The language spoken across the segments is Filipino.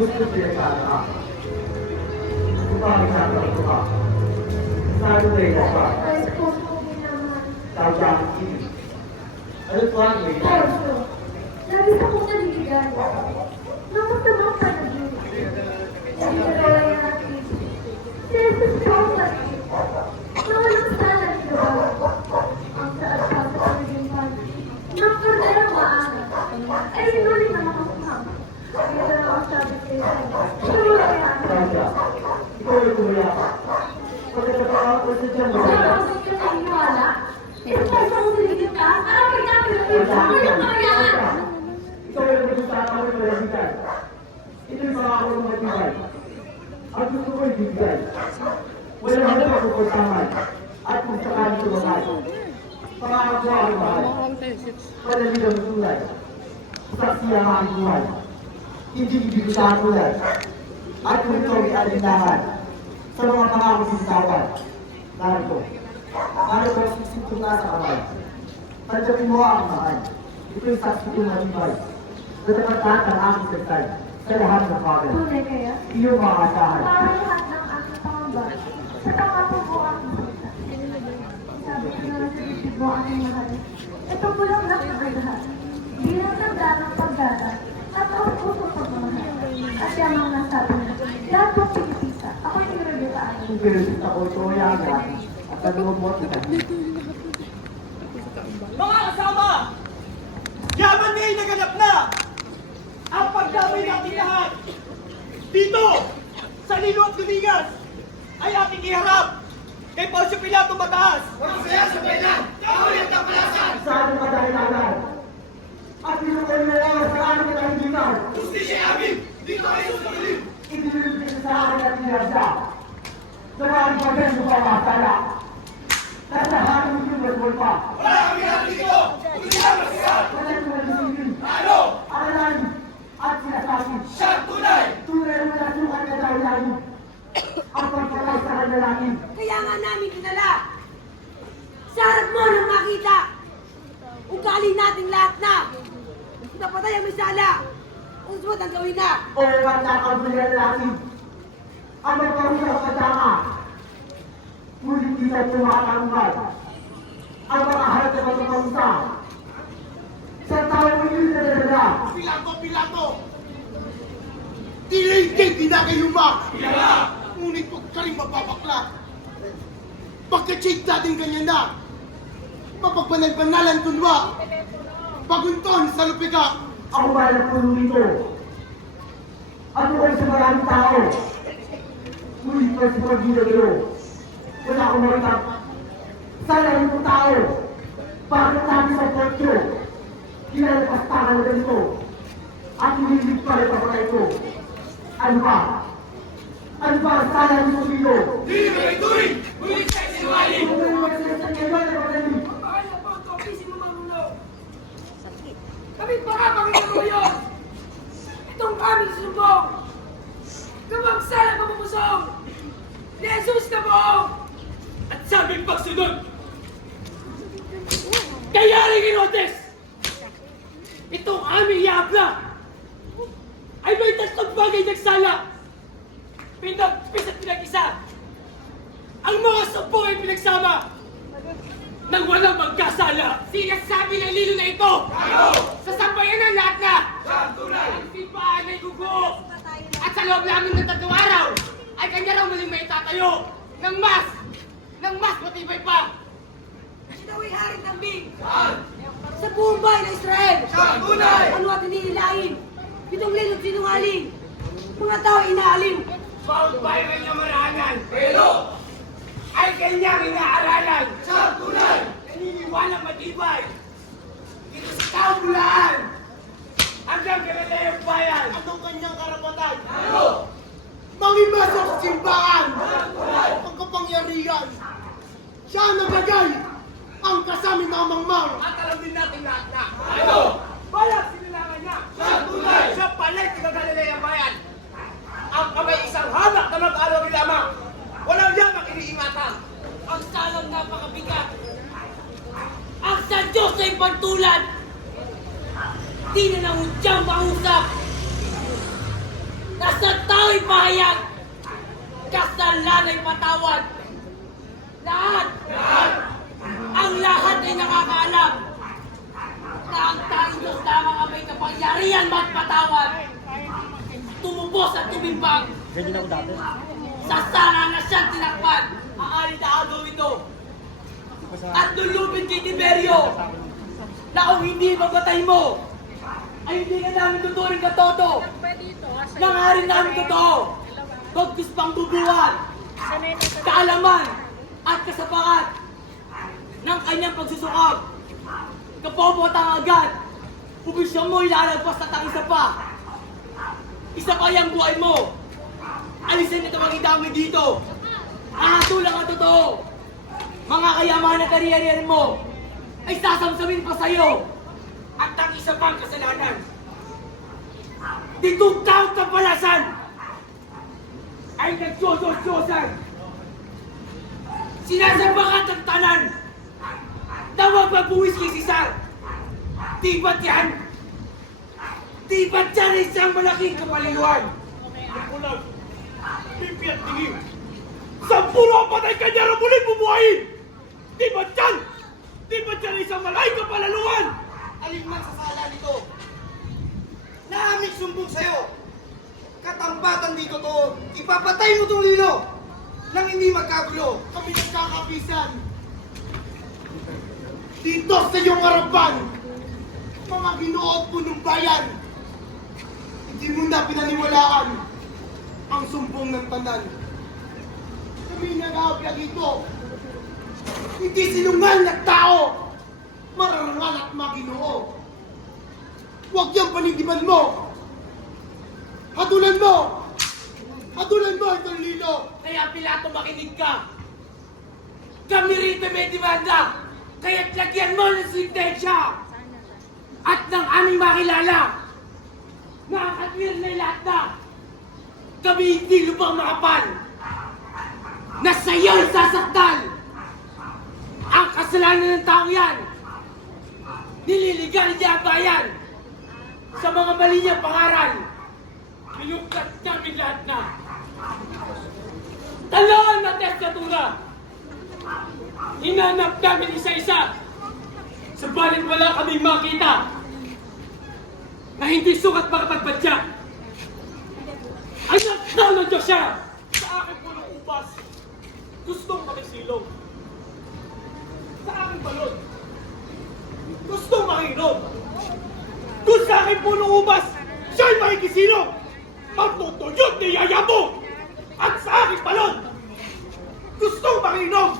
gusto pinagkakaka. Upang isang ka. Saan tayo ka? Tawag ang ini. Ano po ang ini? Lagi sa kong naliligan. Namatamang panagin. Hindi ka wala yung akin. Jesus Christ. Nawalang sala nito. Ang taas pa sa panaginpan. Napagdala maana. Ay, inulit na makakuhang. Kaya na lang ang sabi sa iyo. Pero kaya. Ikaw ay tumula ka. Pagkakataon ko sa dyan mo. Kaya ako sa naniniwala. Ito pa sa kong niligid ka. Parang pinapilipin. Ano yung kaya? Ikaw ay nagpunta ako ng malabitan. Ito yung mga ako ng matibay. At gusto ko ibigay. Wala na ako pupuntahan. At kung sakali tumakas. Pangarap ko ang mahal. Panalid ang tulay. Saksi ang aking buhay. Hindi ibig sa tulay. At kung ito ay alindahan. Sa mga pangako sisitawan. Narito. Narito ang sisintong nasa kamay. Tanggapin mo ang mahal. Ito'y saksi kong matibay. Natapat lahat ang aking sagtay. Sa lahat ng bagay. Tunay kaya? Iyong mga asahan. Para lahat ng aking pangamba. Sa pangako ko aking salita. Sabi ko na sa bibig mo aking mahal. Ito po lang lahat ng lahat. Bilang tanda ng pagdada at ang puso pagmamahal. At yan ang nasabi niya. Lahat po pinipisa. Ako'y niragataan. Kung pinagsit ako ito ay aga. At nagawag mo kita. Mga kasama! Yaman niya ay naganap na! Ang pagdamay natin lahat! Dito! Sa Lilo at Lumigas! Ay ating iharap! Kay Poncio Pilato mataas! Walang saya sa pena! Kaulit ang palasan! Saan ang kadahilanan? At pinukul mo oras sa aking kinahingitan. Justisya amin! Dito ay susulit! Itinilipin sa akin at pinagsa. Nawarin pa rin mo pa masala. Nasa hatong yung maswal pa. Wala kami ang dito! Kundi ang masisal! Wala yung nagsisipin. Ano? Aralan at sinasabi. Siyang tunay! Tunay mo na sukat na dahil ang pagpalay sa kanalakin. Kaya nga namin kinala. Sa harap mo nang makita. Ugali nating lahat na. Napatay ang misala. Uswat ang gawin na. O matakabulan natin. Ang magpawin ang patama. Ngunit di sa tumatanggal. Ang mga harap na pagpapausa. Sa tao mo yun na dalaga. Pilato! Pilato! Tinihinggit na kayo ba? Pilala! Ngunit huwag ka rin mapapakla. Pagka-check natin ganyan na. Mapagbanal-banalan kunwa. Pagunton sa lupika. Ako ba ang puno nito? At ako sa maraming tao. Ngunit pa sa pag-ginagiro. Wala akong makita. Sana yung tao. Bakit sabi sa portyo? Kinalapastakan na ganito. At hinilig pa rin papatay ko. Ano ba? Ano ba ang sana ng sumilo? Hindi mo ituring! Ngunit sa'y sinungaling! Kung may mga sinasanyayon na magaling. Bakal na po ang kapisin mo mamuno. Kami baka pakita mo yun. Itong aming sumbong. Kapag sala pamumusong. Ni Jesus na po. At sa aming pagsunod! Kaya rin Herodes! Itong aming yabla ay may tatlong bagay nagsala. Pinagpis at pinag-isa. Ang mga sampo ay pinagsama nang walang magkasala. Sinasabi ng lilo na ito. Ano? Sa sambayan ng lahat na Siyang tunay! ang simbahan ay guguo. At sa loob namin ng 3 araw ay kanya raw muling may tatayo ng mas matibay pa. Ito ay haring kambing. Saan? Sa buong bayan ng Israel. Siyang tunay! Ano at inihilain? Itong lilot sinungaling. Mga tao inaaliw. Bawat bayan na marahanan Pero! ay kanyang inaaralan. Siyang tunay! Naniniwalang matibay. Dito sa taong bulaan hanggang Galileang bayan. Anong kanyang karapatan? Ano? Mangimasok sa simbahan! Ang kapangyarihan! Siya ang naglagay! Ang kasami ng mangmang! At alam din natin lahat na. Ano? Balang sinilangan niya. Siya ang tunay! Siya pala'y taga Galileang bayan. Ang kamay isang hamak na mag-alaw ni lamang. Walang yamak iniingatan. Ang salang napakabigat. Ang sa Diyos ay pagtulad. Di na nangudyang mausap. Nasa Ito'y pahayag! Kasalanan ay patawad! Lahat! Ang lahat ay nakakaalam na ang tanging Diyos lamang ang may kapangyarihan magpatawad! Tumubos at tumimbang! Sa sala na siyang tinakpan! Aali na agaw ito! At lulupin kay Tiberio na kung hindi mapatay mo ay hindi ka namin tuturing katoto! Nangarin namin totoo! Bagkus pang bubuhat, kaalaman at kasapakat ng kanyang pagsusukab. Kapopotang agad, pubisyong mo ilalagpas at ang isa pa. Isa pa yung buhay mo. Alisin ito ang idami dito. Ahatulang ang totoo. Mga kayamanan na kariyeriyan mo ay sasamsamin pa sa'yo. At ang isa pang kasalanan, ditong taong kapalasan ay nagsyosyosan. Sinasabakat ang tanan na magpabuwis kay Cesar. Di ba't yan? Di ba't yan isang malaking kapaliluan? Kulang, pipi at tingin. 10 ang patay kanya na muling bubuhayin! Di ba dyan? Di ba dyan isang malaking kapalaluan? Alin man sa sala nito na aming sumbong sa'yo, katampatan dito to, ipapatay mo tong Lilo nang hindi magkagulo. Kami nagkakapisan. Dito sa iyong harapan, mga ginuot mo ng bayan, hindi mo na pinaniwalaan ang sumbong ng tanan. Kami nag-aablag ito, hindi sinungal na tao, mararangal at maginoo. Huwag niyang panindiman mo. Hatulan mo! Hatulan mo itong Lilo! Kaya Pilato makinig ka. Kami rito may demanda. Kaya't lagyan mo ng sintensya. At nang aming makilala na ang katwir na lahat na kami hindi lubang makapal na sa'yo'y sasaktan. Ang kasalanan ng taong yan nililigal niya ang bayan sa mga mali niyang pangaral. Pinugkat namin lahat na. Talon na testatura. Hinanap namin isa-isa. Sabalit wala kaming makita na hindi sukat makapagpadya. Anak daw ng Diyos siya! Sa akin po ng ubas, gustong makisilong. Sa akin balon, gustong makinom. Kung sa akin po ng ubas, siya'y makikisilong. Magtutuyot ni yaya mo. At sa akin balon, gustong makinom.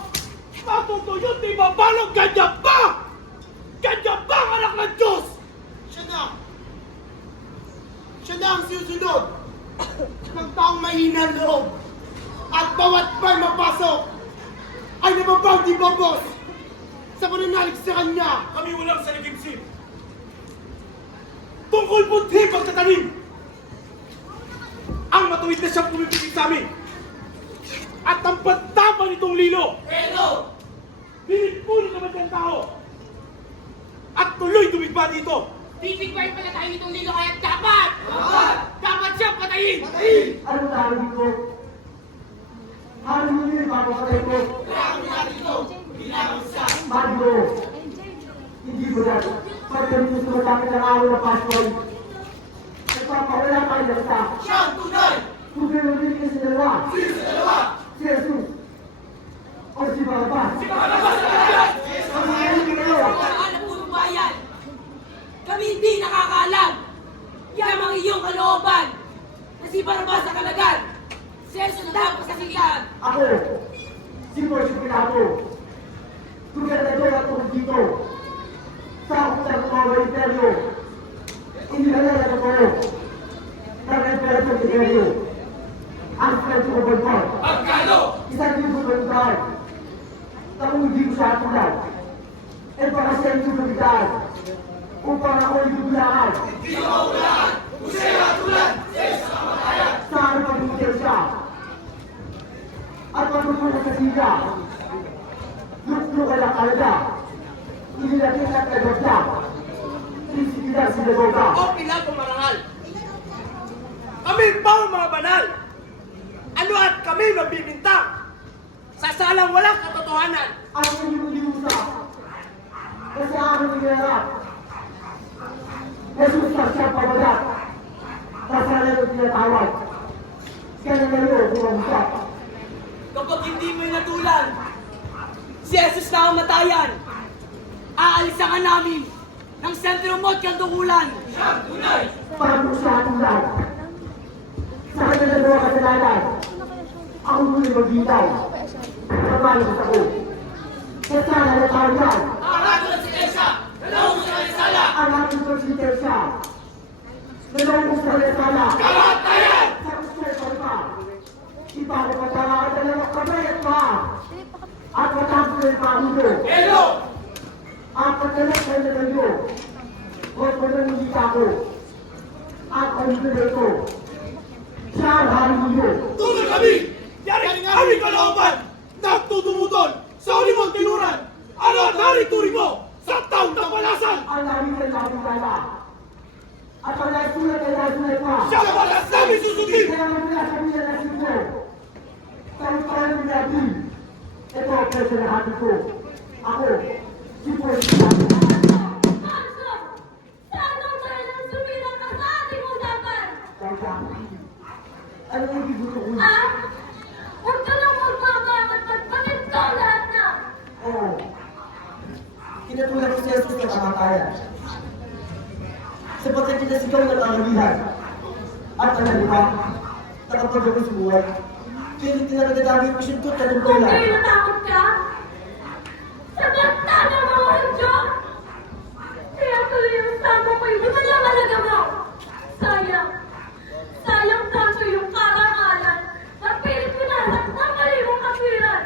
Magtutuyot ni babalong ganyan ba? Ganyan ba ang anak ng Diyos? Siya na. Siya na ang sinusunod ng taong mahina loob. At bawat pa'y mapasok ay nababang di babos sa pananalig sa kanya. Kami walang sanagimsip. Tungkol bunti pagtatanim. Ang matuwid na siyang pumipigil sa amin. At ang pagtapan nitong Lilo. Pero, Pinipuli naman ng tao. At tuloy tumigba dito. titigwain pala tayo nitong Lilo kaya dapat! Dapat siyang patayin! Ano tawag dito? Ano hindi papapatay ko? Magno! Hindi mo yan. Pagdating sa sumatapit ng araw na Paskoy, nagpapawala tayo ng sa. Siya ang tunay! Kung gano'n din kasi dalawa. Si Jesus. O si Barabas. Ang mga hindi kayo. Alam po ng bayan, kami hindi nakakaalam. Yamang iyong kalooban na si Barabas sa kalagan. Si Jesus na dapat sa sikihan. Ako, si Porcio Pilato. Gobernador at tungkol dito. Sa akutan ng mga Imperyo. Inihalala ko ng Emperor Tiberio. Ang French Gobernador. Pagkano? Isang libo bantaan. Tapos hindi ko siya atulan. E para sa inyo kabitaan. Upang ako ay dudulaan. Hindi mo maulaan! Kung sa'yo atulan, Jesus ang matayan! Sa aking pagmumutay siya. At pagmumutay sa siya. Luklo ka lang alaga. Inilating at nagod siya. Sisigilan sinagoga. O Pilato marangal, Kami halimbawa mga banal. Ano at kami magbibintang sa salang walang katotohanan. Ang inyong liusa. Kasi aking hinarap. Jesus na siya pabagat. Kasalan ang tinatawag. Kaya na yun, kumangusap. Kapag hindi mo inatulan, si Jesus na ang matayan, aalisan ka namin ng sentro mo at kantungulan. Para po siya atulad. Sa kanya na mga kasalanan, ako muli magbitaw. Pamalas ako. Kasala na tayo yan. Ang ating resistensya, nalawang sa kanisala. Ang aking resistensya. Nalawang sa kanisala. Kamatayan! Sa resistensya ka. Ipapapatalaan na lang ang kamay at paa. At matapos na yung pahulo. Hello! Apat na lang kayo na kayo. Huwag mo nang hindi ako. At ang tunay ko. Siya ang hari ninyo. Tunay kami! Yaring aming kalooban! Nagtutumuton sa ulimang tinuran! Ano at hari-turi mo sa taong kapalasan! Ang namin ay namin kala. At ang nasulat ay nasulat pa. Siya ang balas namin susundin! Kaya ang nasabihan na sinyo. Tayo-tayo ng nabi. Ito ang presyo na hati ko. Ako, si President. Kaso, sana tayo nang sumilang ka sa ating usapan? Kaya, ano yung gusto ko? Ah? Huwag ka lang magmamamat at magpatid ko lahat na! Oo. Tinatulad ko sa Jesus na kamatayan. Sapagkat kinasigaw ng angalihan. At ang nalipa, nakapag ako sa buhay. Kaya hindi na nagdadami ko siya ito, tanong ko Kung lang. kayo natakot ka, sabat na mga Hudyo! Kaya tuloy ang sama ko yung malaga mo! Sayang! Sayang tanto yung karangalan na pilit pinasak ng malimong katwiran!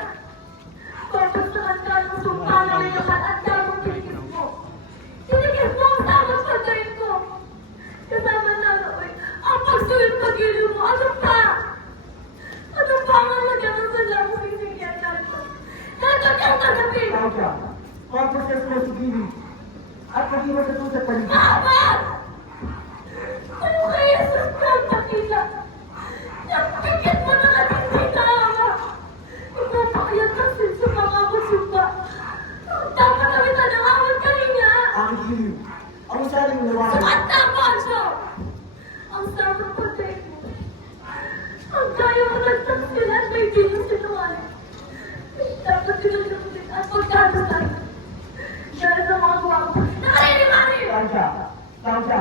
Papasakan ka ng sumpa na layakan at damang tinikis mo! Tinikis mo ang tamang pagkain ko! Kasama na noon, ang pagsulit pag-ilo mo, ano pa? Ano pa ang nagkaroon sa lamang sinigyan natin? Dagat ang kagabi! Tao siya. Pag-process mo sa gilid. At pag-iwas ito sa paligid. Mama! Ano kay Jesus ko ang pakita? Napikit mo na katindi na ama! Ipapakayat kasi sa mga kusumba. Dapat kami tanangawan kanina! Ang gilid. Ang saling nawakan. Sukat na ang panso! Ang sarap patay mo. Ang kaya mo nagtaksilan at may dino sinungaling. Dapat tinagamutin at pagkakasan. Dahil sa mga gawa ko, nakalilimanin! Tao siya. Tao siya.